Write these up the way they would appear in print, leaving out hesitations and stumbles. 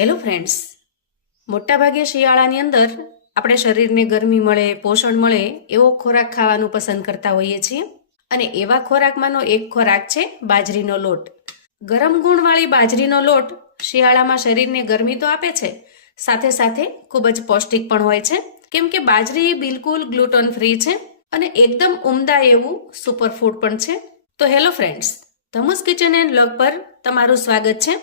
Hello friends, મોટાભાગે શિયાળાની અંદર આપણે શરીરને ગરમી મળે, પોષણ મળે એવો ખોરાક ખાવાનું પસંદ કરતા હોઈએ છીએ. અને એવા ખોરાકમાંનો એક ખોરાક છે બાજરીનો લોટ. ગરમ ગુણવાળી બાજરીનો લોટ શિયાળામાં શરીરને ગરમી તો આપે છે, સાથે સાથે ખૂબ જ પૌષ્ટિક પણ હોય છે, કેમ કે બાજરી બિલકુલ ગ્લુટન ફ્રી છે અને એકદમ ઉમદા એવું સુપરફૂડ પણ છે. તો હેલો ફ્રેન્ડ્સ, ધમુસ કિચન એન્ડ વ્લોગ પર તમારું સ્વાગત છે.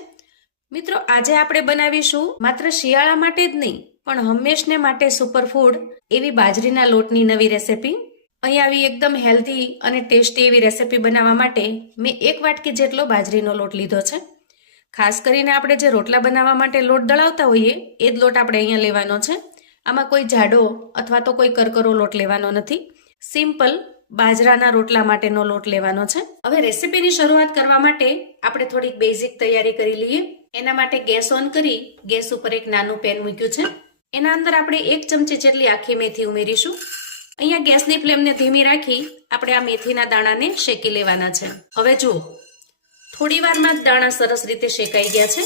મિત્રો, આજે આપણે બનાવીશું માત્ર શિયાળા માટે જ નહીં પણ હંમેશને માટે સુપરફૂડ એવી બાજરીના લોટની નવી રેસિપી. અહીં આવી એકદમ હેલ્ધી અને ટેસ્ટી એવી રેસિપી બનાવવા માટે મેં 1 વાટકી જેટલો બાજરીનો લોટ લીધો છે. ખાસ કરીને આપણે જે રોટલા બનાવવા માટે લોટ દળાવતા હોઈએ એ જ લોટ આપણે અહીંયા લેવાનો છે. આમાં કોઈ જાડો અથવા તો કોઈ કરકરો લોટ લેવાનો નથી. સિમ્પલ બાજરાના રોટલા માટેનો લોટ લેવાનો છે. હવે રેસિપીની શરૂઆત કરવા માટે આપણે થોડીક બેઝિક તૈયારી કરી લઈએ. એના માટે ગેસ ઓન કરી ગેસ ઉપર એક નાનું પેન મૂક્યું છે. એના અંદર આપણે 1 ચમચી જેટલી આખી મેથી ઉમેરીશું. અહીંયા ગેસની ફ્લેમને ધીમી રાખી આપણે આ મેથીના દાણાને શેકી લેવાના છે. હવે જુઓ, થોડી વારમાં જ દાણા સરસ રીતે શેકાઈ ગયા છે.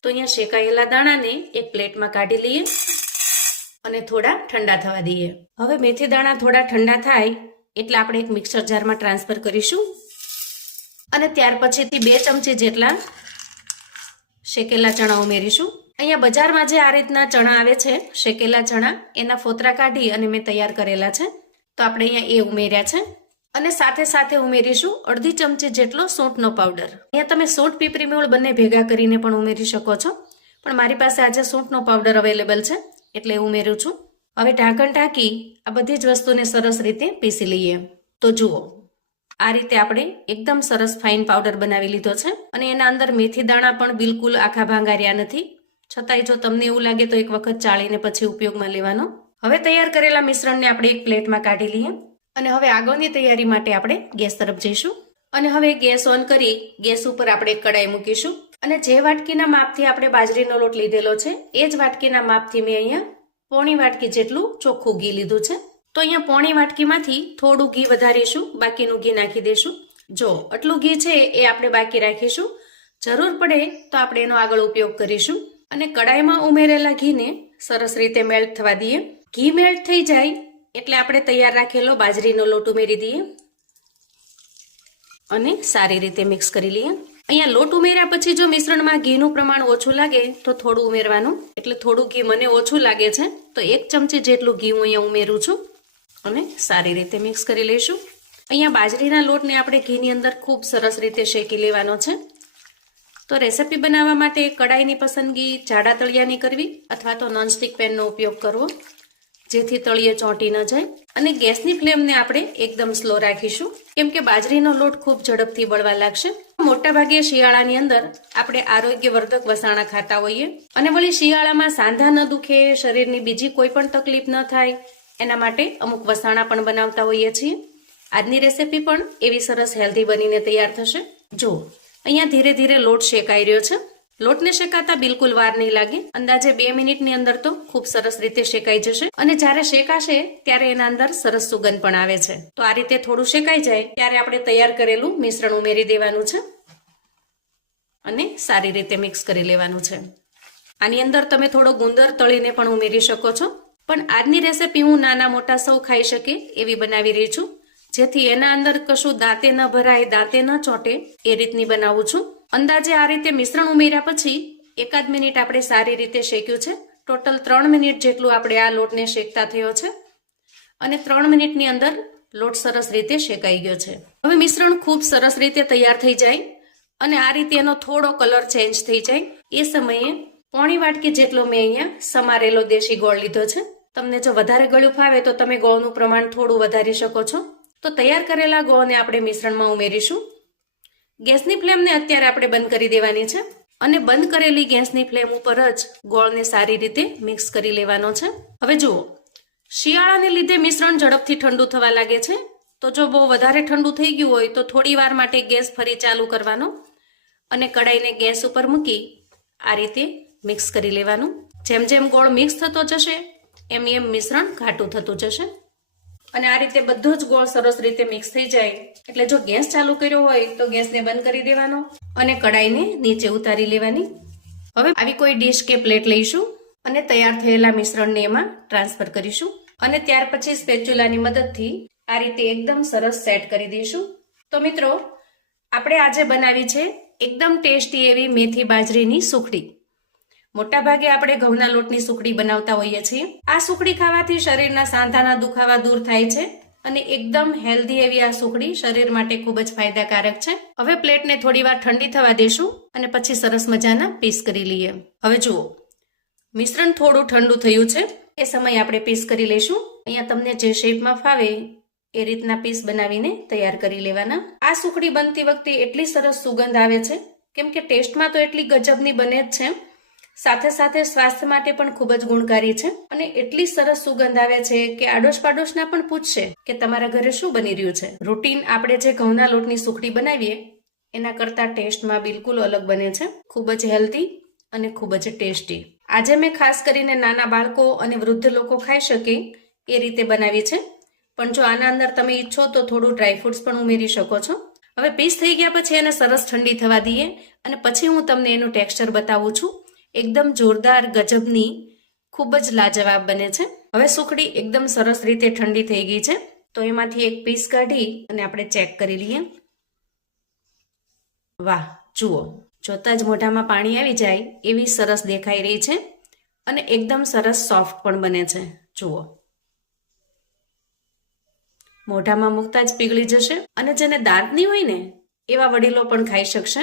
તો અહીંયા શેકાયેલા દાણાને એક પ્લેટમાં કાઢી લઈએ અને થોડા ઠંડા થવા દઈએ. હવે મેથી દાણા થોડા ઠંડા થાય એટલે આપણે એક મિક્સર જારમાં ટ્રાન્સફર કરીશું અને ત્યાર પછીથી 2 ચમચી જેટલા શેકેલા ચણા ઉમેરીશું. અહીંયા બજારમાં જે આ રીતના ચણા આવે છે, શેકેલા ચણા, એના ફોતરા કાઢી અને મેં તૈયાર કરેલા છે, તો આપણે અહીંયા એ ઉમેર્યા છે. અને સાથે સાથે ઉમેરીશું અડધી ચમચી જેટલો સૂંઠનો પાવડર. અહીંયા તમે સૂંઠ પીપરી મૂળ બંને ભેગા કરીને પણ ઉમેરી શકો છો, પણ મારી પાસે આજે સૂંઠનો પાવડર અવેલેબલ છે એટલે ઉમેરું છું. હવે ઢાંકણ ઢાંકી આ બધી જ વસ્તુને સરસ રીતે પીસી લઈએ. તો જુઓ, આ રીતે આપણે એકદમ સરસ ફાઇન પાવડર બનાવી લીધો છે અને એના અંદર મેથી દાણા પણ બિલકુલ આખા ભાંગાર્યા નથી. છતાંય જો તમને એવું લાગે તો એક વખત ચાળીને પછી ઉપયોગમાં લેવાનો. હવે તૈયાર કરેલા મિશ્રણને આપણે એક પ્લેટમાં કાઢી લઈએ અને હવે આગળની તૈયારી માટે આપણે ગેસ તરફ જઈશું. અને હવે ગેસ ઓન કરી ગેસ ઉપર આપણે એક કડાઈ મૂકીશું અને જે વાટકીના માપથી આપણે બાજરીનો લોટ લીધેલો છે એ જ વાટકીના માપથી મેં અહીંયા પોણી વાટકી જેટલું ચોખ્ખું ઘી લીધું છે. તો અહીંયા પોણી વાટકીમાંથી થોડું ઘી વધારીશું, બાકીનું ઘી નાખી દઈશું. જો આટલું ઘી છે એ આપણે બાકી રાખીશું, જરૂર પડે તો આપણે એનો આગળ ઉપયોગ કરીશું. અને કડાઈમાં ઉમેરેલા ઘીને સરસ રીતે મેલ્ટ થવા દઈએ. ઘી મેલ્ટ થઈ જાય એટલે આપણે તૈયાર રાખેલો બાજરીનો લોટ ઉમેરી દઈએ અને સારી રીતે મિક્સ કરી લઈએ. અહીંયા લોટ ઉમેર્યા પછી જો મિશ્રણમાં ઘીનું પ્રમાણ ઓછું લાગે તો થોડું ઉમેરવાનું. એટલે થોડું ઘી મને ઓછું લાગે છે તો 1 ચમચી જેટલું ઘી હું અહીંયા ઉમેરું છું અને સારી રીતે મિક્સ કરી લઈશું. અહીંયા બાજરીના લોટને આપણે ઘીની અંદર ખૂબ સરસ રીતે શેકી લેવાનો છે. તો રેસિપી બનાવવા માટે કડાઈની પસંદગી જાડા તળિયાની કરવી અથવા તો નોનસ્ટિક પેનનો ઉપયોગ કરવો, જેથી તળિયે ચોંટી ન જાય. અને ગેસની ફ્લેમને આપણે એકદમ સ્લો રાખીશું, કેમ કે બાજરીનો લોટ ખૂબ ઝડપથી બળવા લાગશે. મોટાભાગે શિયાળાની અંદર આપણે આરોગ્યવર્ધક વસાણા ખાતા હોઈએ અને વળી શિયાળામાં સાંધા ન દુખે, શરીરની બીજી કોઈ પણ તકલીફ ન થાય એના માટે અમુક વસાણા પણ બનાવતા હોઈએ છીએ. આજની રેસિપી પણ એવી સરસ હેલ્ધી બનીને તૈયાર થશે. જો અહીંયા ધીરે ધીરે લોટ શેકાઈ રહ્યો છે. લોટને શેકાતા બિલકુલ વાર નહીં લાગે. અંદાજે 2 મિનિટની અંદર તો ખૂબ સરસ રીતે શેકાઈ જશે અને જ્યારે શેકાશે ત્યારે એના અંદર સરસ સુગંધ પણ આવે છે. તો આ રીતે થોડું શેકાઈ જાય ત્યારે આપણે તૈયાર કરેલું મિશ્રણ ઉમેરી દેવાનું છે અને સારી રીતે મિક્સ કરી લેવાનું છે. આની અંદર તમે થોડો ગુંદર તળીને પણ ઉમેરી શકો છો, પણ આજની રેસિપી હું નાના મોટા સૌ ખાઈ શકે એવી બનાવી રહી છું, જેથી એના અંદર કશું દાંતે ન ભરાય, દાંતે ન ચોંટે એ રીતની બનાવું છું. અંદાજે આ રીતે મિશ્રણ ઉમેર્યા પછી 1 મિનિટ આપણે સારી રીતે શેક્યું છે. ટોટલ 3 મિનિટ જેટલું આપણે આ લોટને શેકતા થયો છે અને 3 મિનિટની અંદર લોટ સરસ રીતે શેકાઈ ગયો છે. હવે મિશ્રણ ખૂબ સરસ રીતે તૈયાર થઈ જાય અને આ રીતે એનો થોડો કલર ચેન્જ થઈ જાય એ સમયે પોણી વાટકી જેટલો મેં અહીંયા સમારેલો દેશી ગોળ લીધો છે. તમને જો વધારે ગળ્યું ફાવે તો તમે ગોળનું પ્રમાણ થોડું વધારી શકો છો. તો તૈયાર કરેલા ગોળને આપણે મિશ્રણમાં ઉમેરીશું. ગેસની ફ્લેમને અત્યારે આપણે બંધ કરી દેવાની છે અને બંધ કરેલી ગેસની ફ્લેમ ઉપર જ ગોળને સારી રીતે મિક્સ કરી લેવાનો છે. હવે જુઓ, શિયાળાને લીધે મિશ્રણ ઝડપથી ઠંડુ થવા લાગે છે. તો જો બહુ વધારે ઠંડુ થઈ ગયું હોય તો થોડી વાર માટે ગેસ ફરી ચાલુ કરવાનો અને કડાઈને ગેસ ઉપર મૂકી આ રીતે મિક્સ કરી લેવાનું. જેમ જેમ ગોળ મિક્સ થતો જશે એમ એમ મિશ્રણ ઘાટું થતું જશે અને આ રીતે બધો જ ગોળ સરસ રીતે મિક્સ થઈ જાય એટલે જો ગેસ ચાલુ કર્યો હોય તો ગેસને બંધ કરી દેવાનો અને કડાઈને નીચે ઉતારી લેવાની. હવે આવી કોઈ ડીશ કે પ્લેટ લઈશું અને તૈયાર થયેલા મિશ્રણને એમાં ટ્રાન્સફર કરીશું અને ત્યાર પછી સ્પેચ્યુલાની મદદથી આ રીતે એકદમ સરસ સેટ કરી દઈશું. તો મિત્રો, આપણે આજે બનાવી છે એકદમ ટેસ્ટી એવી મેથી બાજરીની સુખડી. મોટાભાગે આપણે ઘઉંના લોટની સુખડી બનાવતા હોઈએ છીએ. આ સુખડી ખાવાથી શરીરના સાંધાના દુખાવા દૂર થાય છે અને એકદમ હેલ્ધી એવી આ સુખડી શરીર માટે ખૂબ જ ફાયદાકારક છે. હવે પ્લેટને થોડી વાર ઠંડી થવા દેશું અને પછી સરસ મજાના પીસ કરી લઈએ. હવે જુઓ, મિશ્રણ થોડું ઠંડુ થયું છે, એ સમયે આપણે પીસ કરી લઈશું. અહીંયા તમને જે શેપમાં ફાવે એ રીતના પીસ બનાવીને તૈયાર કરી લેવાના. આ સુખડી બનતી વખતે એટલી સરસ સુગંધ આવે છે, કેમ કે ટેસ્ટમાં તો એટલી ગજબની બને જ છે, સાથે સાથે સ્વાસ્થ્ય માટે પણ ખૂબ જ ગુણકારી છે અને એટલી સરસ સુગંધ આવે છે કે આડોશ પાડોશના પણ પૂછશે કે તમારા ઘરે શું બની રહ્યું છે. રૂટીન આપણે જે ઘઉંના લોટની સુખડી બનાવીએ એના કરતા ટેસ્ટમાં બિલકુલ અલગ બને છે. ખૂબ જ હેલ્ધી અને ખૂબ જ ટેસ્ટી. આજે મેં ખાસ કરીને નાના બાળકો અને વૃદ્ધ લોકો ખાઈ શકે એ રીતે બનાવી છે, પણ જો આના અંદર તમે ઈચ્છો તો થોડું ડ્રાયફ્રૂટ્સ પણ ઉમેરી શકો છો. હવે પીસ થઈ ગયા પછી એને સરસ ઠંડી થવા દઈએ અને પછી હું તમને એનું ટેક્સચર બતાવું છું. એકદમ જોરદાર ગજબની ખૂબ જ લાજવાબ બને છે. હવે સુખડી એકદમ સરસ રીતે ઠંડી થઈ ગઈ છે, તો એમાંથી એક પીસ કાઢી અને આપણે ચેક કરી લઈએ. વાહ, જુઓ, જોતા જ મોઢામાં પાણી આવી જાય એવી સરસ દેખાઈ રહી છે અને એકદમ સરસ સોફ્ટ પણ બને છે. જુઓ, મોઢામાં મૂકતા જ પીગળી જશે અને જેને દાંતની હોય ને એવા વડીલો પણ ખાઈ શકશે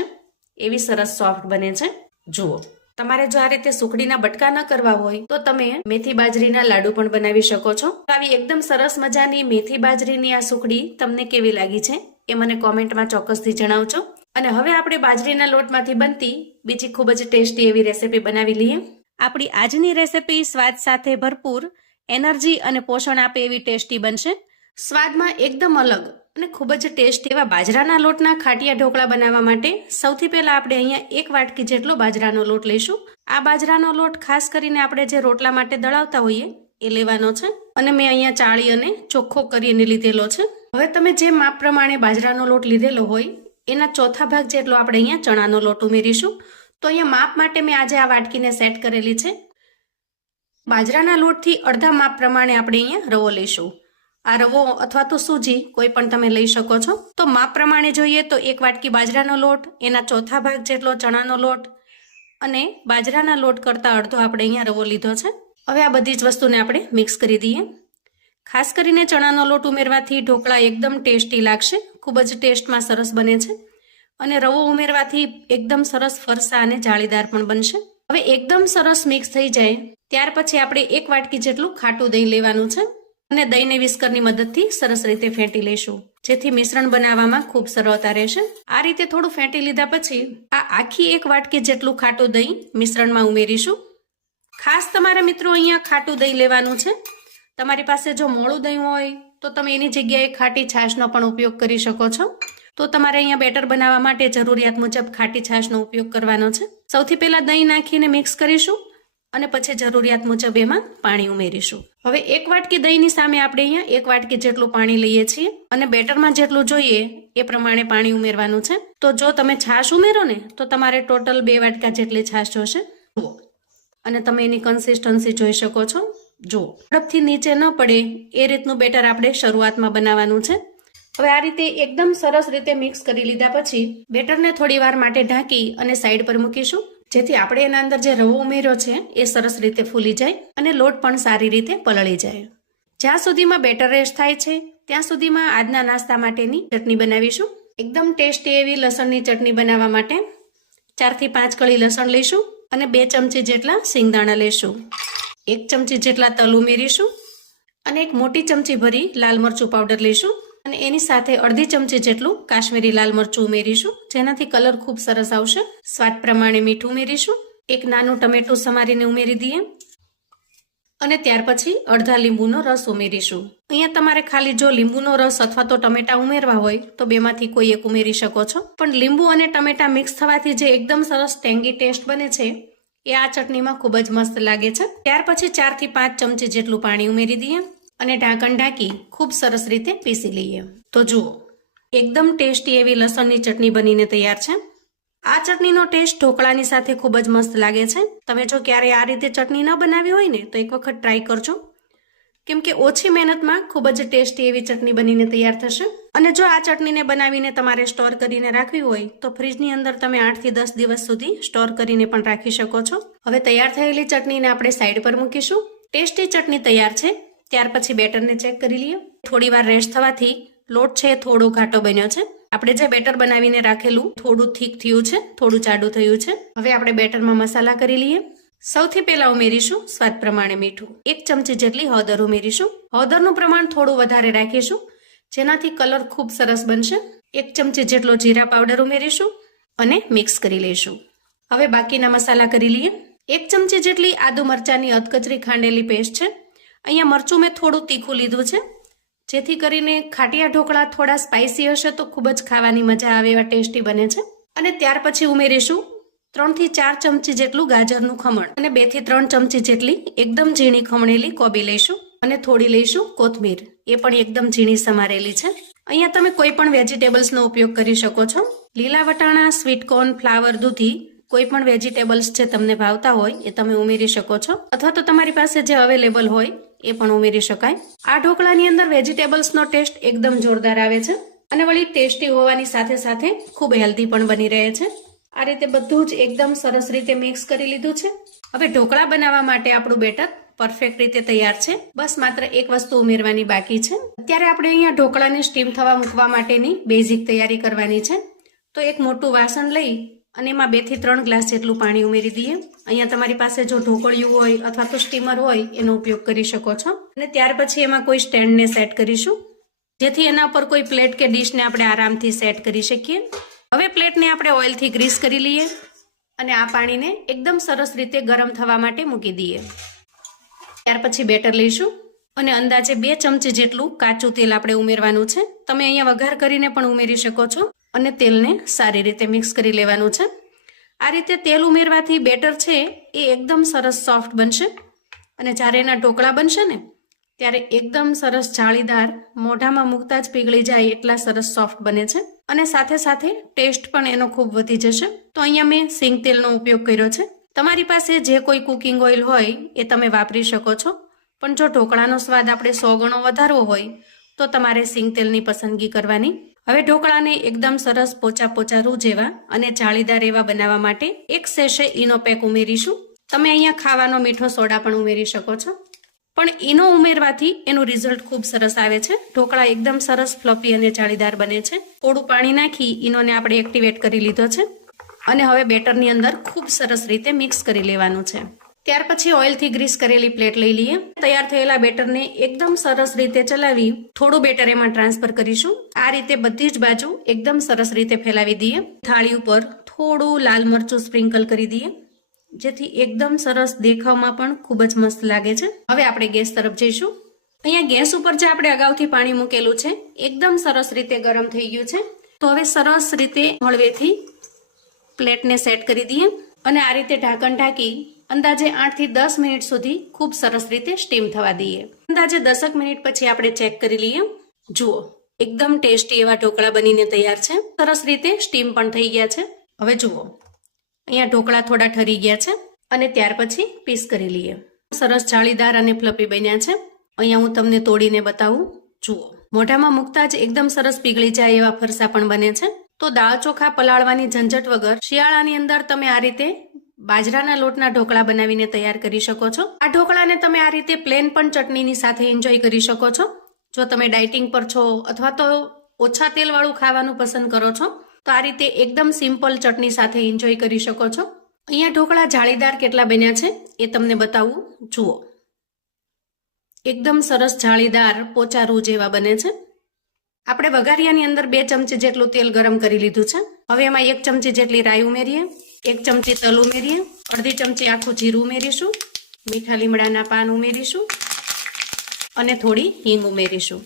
એવી સરસ સોફ્ટ બને છે. જુઓ, તમારે જો આ રીતે સુખડીના બટકા ન કરવા હોય તો તમે મેથી બાજરીના લાડુ પણ બનાવી શકો છો. આવી એકદમ સરસ મજાની મેથી બાજરીની આ સુખડી તમને કેવી લાગી છે એ મને કોમેન્ટમાં ચોક્કસથી જણાવજો. અને હવે આપણે બાજરીના લોટમાંથી બનતી બીજી ખૂબ જ ટેસ્ટી એવી રેસીપી બનાવી લઈએ. આપણી આજની રેસીપી સ્વાદ સાથે ભરપૂર, એનર્જી અને પોષણ આપે એવી ટેસ્ટી બનશે. સ્વાદમાં એકદમ અલગ અને ખૂબ જ ટેસ્ટી એવા બાજરાના લોટના ખાટિયા ઢોકળા બનાવવા માટે સૌથી પહેલા આપણે અહીંયા 1 વાટકી જેટલો બાજરાનો લોટ લઈશું. આ બાજરાનો લોટ ખાસ કરીને આપણે જે રોટલા માટે દળાવતા હોઈએ એ લેવાનો છે અને મેં અહીંયા ચાળી અને ચોખ્ખો કરીને લીધેલો છે. હવે તમે જે માપ પ્રમાણે બાજરાનો લોટ લીધેલો હોય એના ચોથા ભાગ જેટલો આપણે અહીંયા ચણાનો લોટ ઉમેરીશું. તો અહીંયા માપ માટે મેં આજે આ વાટકીને સેટ કરેલી છે. બાજરાના લોટથી અડધા માપ પ્રમાણે આપણે અહીંયા રવો લઈશું. આ રવો અથવા તો સૂજી કોઈ પણ તમે લઈ શકો છો. તો માપ પ્રમાણે જોઈએ તો 1 વાટકી બાજરાનો લોટ, એના ચોથા ભાગ જેટલો ચણાનો લોટ અને બાજરાના લોટ કરતાં અડધો આપણે અહીંયા રવો લીધો છે. હવે આ બધી જ વસ્તુને આપણે મિક્સ કરી દઈએ. ખાસ કરીને ચણાનો લોટ ઉમેરવાથી ઢોકળા એકદમ ટેસ્ટી લાગશે, ખૂબ જ ટેસ્ટમાં સરસ બને છે અને રવો ઉમેરવાથી એકદમ સરસ ફરસા અને જાળીદાર પણ બનશે. હવે એકદમ સરસ મિક્સ થઈ જાય ત્યાર પછી આપણે 1 વાટકી જેટલું ખાટું દહીં લેવાનું છે અને દહીંને વિસ્કરની મદદથી સરસ રીતે ફેંટી લઈશું, જેથી મિશ્રણ બનાવવામાં ખૂબ સરળતા રહેશે. આ રીતે થોડું ફેંટી લીધા પછી આ આખી 1 વાટકી જેટલું ખાટું દહીં મિશ્રણમાં ઉમેરીશું. ખાસ તમારે મિત્રો અહીંયા ખાટું દહીં લેવાનું છે. તમારી પાસે જો મોળું દહીં હોય તો તમે એની જગ્યાએ ખાટી છાશનો પણ ઉપયોગ કરી શકો છો. તો તમારે અહીંયા બેટર બનાવવા માટે જરૂરિયાત મુજબ ખાટી છાશનો ઉપયોગ કરવાનો છે. સૌથી પહેલા દહીં નાખીને મિક્સ કરીશું અને પછી જરૂરિયાત મુજબ એમાં પાણી ઉમેરીશું. હવે 1 વાટકી દહીંની સામે આપણે અહીંયા 1 વાટકી જેટલું પાણી લઈએ છીએ અને બેટરમાં જેટલું જોઈએ એ પ્રમાણે પાણી ઉમેરવાનું છે. તો જો તમે છાશ ઉમેરો ને તો તમારે ટોટલ 2 વાટકા જેટલી છાશ જોશે. જુઓ, અને તમે એની કન્સિસ્ટન્સી જોઈ શકો છો. જુઓ, ઝડપથી નીચે ન પડે એ રીતનું બેટર આપણે શરૂઆતમાં બનાવવાનું છે. હવે આ રીતે એકદમ સરસ રીતે મિક્સ કરી લીધા પછી બેટરને થોડી વાર માટે ઢાંકી અને સાઈડ પર મૂકીશું, જેથી આપણે એના અંદર જે રવો ઉમેર્યો છે એ સરસ રીતે ફૂલી જાય અને લોટ પણ સારી રીતે પલળી જાય. જ્યાં સુધીમાં બેટર રેસ્ટ થાય છે ત્યાં સુધીમાં આજના નાસ્તા માટેની ચટણી બનાવીશું. એકદમ ટેસ્ટી એવી લસણની ચટણી બનાવવા માટે 4 થી 5 કળી લસણ લઈશું અને 2 ચમચી જેટલા સિંગદાણા લઈશું. 1 ચમચી જેટલા તલ ઉમેરીશું અને 1 મોટી ચમચી ભરી લાલ મરચું પાવડર લઈશું અને એની સાથે અડધી ચમચી જેટલું કાશ્મીરી લાલ મરચું ઉમેરીશું, જેનાથી કલર ખૂબ સરસ આવશે. સ્વાદ પ્રમાણે મીઠું ઉમેરીશું. 1 નાનું ટમેટું સમારીને ઉમેરી દઈએ અને ત્યાર પછી અડધા લીંબુનો રસ ઉમેરીશું. અહીંયા તમારે ખાલી જો લીંબુનો રસ અથવા તો ટમેટા ઉમેરવા હોય તો બેમાંથી કોઈ એક ઉમેરી શકો છો, પણ લીંબુ અને ટમેટા મિક્સ થવાથી જે એકદમ સરસ ટેંગી ટેસ્ટ બને છે એ આ ચટણીમાં ખૂબ જ મસ્ત લાગે છે. ત્યાર પછી 4 થી 5 ચમચી જેટલું પાણી ઉમેરી દઈએ અને ઢાંકણ ઢાંકી ખૂબ સરસ રીતે પીસી લઈએ. તો જુઓ, એકદમ ટેસ્ટી એવી લસણની ચટણી બનીને તૈયાર છે. આ ચટણીનો ટેસ્ટ ઢોકળાની સાથે ખૂબ જ મસ્ત લાગે છે. તમે જો ક્યારેય આ રીતે ચટણી ન બનાવી હોય ને તો એક વખત ટ્રાય કરજો, કેમ કે ઓછી મહેનતમાં ખૂબ જ ટેસ્ટી એવી ચટણી બનીને તૈયાર થશે. અને જો આ ચટણીને બનાવીને તમારે સ્ટોર કરીને રાખવી હોય તો ફ્રીજની અંદર તમે 8 થી 10 દિવસ સુધી સ્ટોર કરીને પણ રાખી શકો છો. હવે તૈયાર થયેલી ચટણીને આપણે સાઈડ પર મૂકીશું. ટેસ્ટી ચટણી તૈયાર છે. ત્યાર પછી બેટરને ચેક કરી લઈએ. થોડી વાર રેસ્ટ થવાથી લોટ છે થોડો ઘાટો બન્યો છે. આપણે જે બેટર બનાવીને રાખેલું થોડું થીક થયું છે, થોડું જાડું થયું છે. હવે આપણે બેટરમાં મસાલા કરી લઈએ. સૌથી પહેલા ઉમેરીશું સ્વાદ પ્રમાણે મીઠું. 1 ચમચી જેટલી હળદર ઉમેરીશું. હળદરનું પ્રમાણ થોડું વધારે રાખીશું, જેનાથી કલર ખૂબ સરસ બનશે. 1 ચમચી જેટલો જીરા પાવડર ઉમેરીશું અને મિક્સ કરી લઈશું. હવે બાકીના મસાલા કરી લઈએ. 1 ચમચી જેટલી આદુ મરચાંની અધકચરી ખાંડેલી પેસ્ટ છે. અહીંયા મરચું મેં થોડું તીખું લીધું છે, જેથી કરીને ખાટિયા ઢોકળા થોડા સ્પાઇસી હશે તો ખૂબ જ ખાવાની મજા આવે એવા ટેસ્ટી બને છે. અને ત્યાર પછી ઉમેરીશું 3 થી 4 ચમચી જેટલું ગાજરનું ખમણ અને 2 થી 3 ચમચી જેટલી એકદમ ઝીણી ખમણેલી કોબી લઈશું અને થોડી લઈશું કોથમીર. એ પણ એકદમ ઝીણી સમારેલી છે. અહીંયા તમે કોઈ પણ વેજીટેબલ્સનો ઉપયોગ કરી શકો છો. લીલા વટાણા, સ્વીટકોર્ન, ફ્લાવર, દૂધી, કોઈ પણ વેજીટેબલ્સ જે તમને ભાવતા હોય એ તમે ઉમેરી શકો છો, અથવા તો તમારી પાસે જે અવેલેબલ હોય એ પણ ઉમેરી શકાય. આ ઢોકળાની અંદર વેજીટેબલ્સનો ટેસ્ટ એકદમ જોરદાર આવે છે અને વળી ટેસ્ટી હોવાની સાથે સાથે ખૂબ હેલ્ધી પણ બની રહે છે. આ રીતે બધું જ એકદમ સરસ રીતે મિક્સ કરી લીધું છે. હવે ઢોકળા બનાવવા માટે આપણું બેટર પરફેક્ટ રીતે તૈયાર છે. બસ માત્ર એક વસ્તુ ઉમેરવાની બાકી છે. અત્યારે આપણે અહીંયા ઢોકળાને સ્ટીમ થવા મૂકવા માટેની બેઝિક તૈયારી કરવાની છે. તો એક મોટું વાસણ લઈ અને એમાં 2 થી 3 ગ્લાસ જેટલું પાણી ઉમેરી દઈએ. અહીંયા તમારી પાસે જો ઢોકળિયું હોય અથવા તો સ્ટીમર હોય એનો ઉપયોગ કરી શકો છો. અને ત્યાર પછી એમાં કોઈ સ્ટેન્ડને સેટ કરીશું, જેથી એના પર કોઈ પ્લેટ કે ડીશને આપણે આરામથી સેટ કરી શકીએ. હવે પ્લેટને આપણે ઓઇલથી ગ્રીસ કરી લઈએ અને આ પાણીને એકદમ સરસ રીતે ગરમ થવા માટે મૂકી દઈએ. ત્યાર પછી બેટર લઈશું અને અંદાજે 2 ચમચી જેટલું કાચું તેલ આપણે ઉમેરવાનું છે. તમે અહીંયા વઘાર કરીને પણ ઉમેરી શકો છો અને તેલને સારી રીતે મિક્સ કરી લેવાનું છે. આ રીતે તેલ ઉમેરવાથી બેટર છે એ એકદમ સરસ સોફ્ટ બનશે અને જ્યારે એના ઢોકળા બનશે ને ત્યારે એકદમ સરસ જાળીદાર, મોઢામાં મૂકતા જ પીગળી જાય એટલા સરસ સોફ્ટ બને છે અને સાથે સાથે ટેસ્ટ પણ એનો ખૂબ વધી જશે. તો અહીંયા મેં સિંગ તેલનો ઉપયોગ કર્યો છે. તમારી પાસે જે કોઈ કુકિંગ ઓઇલ હોય એ તમે વાપરી શકો છો, પણ જો ઢોકળાનો સ્વાદ આપણે 100 ગણો વધારવો હોય તો તમારે સિંગ તેલની પસંદગી કરવાની. હવે ઢોકળાને એકદમ સરસ પોચા રૂ જેવા અને જાળીદાર એવા બનાવવા માટે 1 સેશે ઈનો પેક ઉમેરીશું. તમે અહીંયા ખાવાનો મીઠો સોડા પણ ઉમેરી શકો છો, પણ ઈનો ઉમેરવાથી એનું રિઝલ્ટ ખૂબ સરસ આવે છે. ઢોકળા એકદમ સરસ ફ્લફી અને જાળીદાર બને છે. થોડું પાણી નાખી ઈનોને આપણે એક્ટિવેટ કરી લીધો છે અને હવે બેટરની અંદર ખૂબ સરસ રીતે મિક્સ કરી લેવાનું છે. ત્યાર પછી ઓઇલથી ગ્રીસ કરેલી પ્લેટ લઈ લઈએ. તૈયાર થયેલા બેટરને એકદમ સરસ રીતે ચલાવી થોડું બેટર એમાં ટ્રાન્સફર કરીશું. આ રીતે બધી જ બાજુ એકદમ સરસ રીતે ફેલાવી દઈએ. થાળી ઉપર થોડું લાલ મરચું સ્પ્રિંકલ કરી દઈએ, જેથી એકદમ સરસ દેખાવમાં પણ ખૂબ જ મસ્ત લાગે છે. હવે આપણે ગેસ તરફ જઈશું. અહીંયા ગેસ ઉપર જે આપણે અગાઉથી પાણી મૂકેલું છે એકદમ સરસ રીતે ગરમ થઈ ગયું છે. તો હવે સરસ રીતે હળવેથી પ્લેટને સેટ કરી દઈએ અને આ રીતે ઢાંકણ ઢાંકી અંદાજે 8 થી 10 મિનિટ સુધી ખૂબ સરસ રીતે સ્ટીમ થવા દઈએ. અંદાજે 10 મિનિટ પછી આપણે ચેક કરી લઈએ. જુઓ, એકદમ ટેસ્ટી એવા ઢોકળા બનીને તૈયાર છે. સરસ રીતે સ્ટીમ પણ થઈ ગયા છે. હવે જુઓ, અહીંયા ઢોકળા થોડા ઠરી ગયા છે અને ત્યાર પછી પીસ કરી લઈએ. સરસ જાળીદાર અને ફ્લફી બન્યા છે. અહીંયા હું તમને તોડીને બતાવું. જુઓ, મોઢામાં મૂકતા જ એકદમ સરસ પીગળી જાય એવા ફરસા પણ બને છે. તો દાળ ચોખા પલાળવાની ઝંઝટ વગર શિયાળાની અંદર તમે આ રીતે બાજરાના લોટના ઢોકળા બનાવીને તૈયાર કરી શકો છો. આ ઢોકળાને તમે આ રીતે પ્લેન પણ ચટણીની સાથે એન્જોય કરી શકો છો. જો તમે ડાયટિંગ પર છો અથવા તો ઓછા તેલવાળું ખાવાનું પસંદ કરો છો તો આ રીતે એકદમ સિમ્પલ ચટણી સાથે એન્જોય કરી શકો છો. અહીંયા ઢોકળા જાળીદાર કેટલા બન્યા છે એ તમને બતાવું. જુઓ, એકદમ સરસ જાળીદાર પોચા રૂ જેવા બને છે. આપણે વઘારિયાની અંદર 2 ચમચી જેટલું તેલ ગરમ કરી લીધું છે. હવે એમાં 1 ચમચી જેટલી રાઈ ઉમેરીએ, 1 ચમચી તલ ઉમેરીએ, અડધી ચમચી આખું જીરું ઉમેરીશું, મીઠા લીમડાના પાન ઉમેરીશું અને થોડી હિંગ ઉમેરીશું.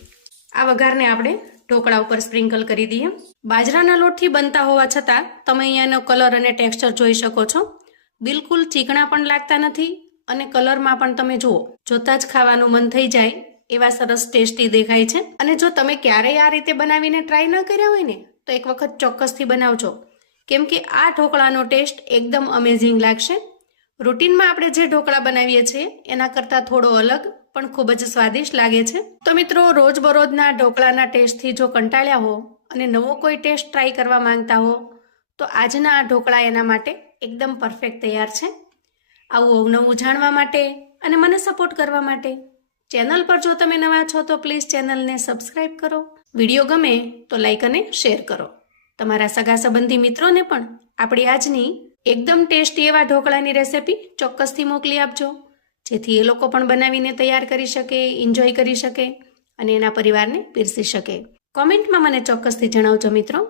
આ વઘારને આપણે ઢોકળા ઉપર સ્પ્રિંકલ કરી દઈએ. બાજરાના લોટથી બનતા હોવા છતાં તમે અહીંયાનો કલર અને ટેક્સચર જોઈ શકો છો. બિલકુલ ચીકણા પણ લાગતા નથી અને કલરમાં પણ તમે જુઓ, જોતા જ ખાવાનું મન થઈ જાય એવા સરસ ટેસ્ટી દેખાય છે. અને જો તમે ક્યારેય આ રીતે બનાવીને ટ્રાય ન કર્યા હોય ને તો એક વખત ચોક્કસથી બનાવજો. કેમ કે આ ઢોકળાનો ટેસ્ટ એકદમ અમેઝિંગ લાગશે. રૂટીનમાં આપણે જે ઢોકળા બનાવીએ છીએ એના કરતાં થોડો અલગ પણ ખૂબ જ સ્વાદિષ્ટ લાગે છે. તો મિત્રો, રોજબરોજના ઢોકળાના ટેસ્ટથી જો કંટાળ્યા હો અને નવો કોઈ ટેસ્ટ ટ્રાય કરવા માંગતા હો તો આજના આ ઢોકળા એના માટે એકદમ પરફેક્ટ તૈયાર છે. આવું અવનવું જાણવા માટે અને મને સપોર્ટ કરવા માટે ચેનલ પર જો તમે નવા છો તો પ્લીઝ ચેનલને સબસ્ક્રાઇબ કરો. વિડીયો ગમે તો લાઈક અને શેર કરો. તમારા સગા સંબંધી મિત્રોને પણ આપણી આજની એકદમ ટેસ્ટી એવા ઢોકળાની રેસિપી ચોક્કસથી મોકલી આપજો, જેથી એ લોકો પણ બનાવીને તૈયાર કરી શકે, એન્જોય કરી શકે અને એના પરિવારને પીરસી શકે. કોમેન્ટમાં મને ચોક્કસથી જણાવજો મિત્રો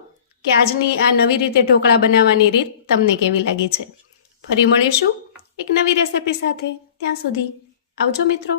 કે આજની આ નવી રીતે ઢોકળા બનાવવાની રીત તમને કેવી લાગી છે. ફરી મળીશું એક નવી રેસિપી સાથે. ત્યાં સુધી આવજો મિત્રો.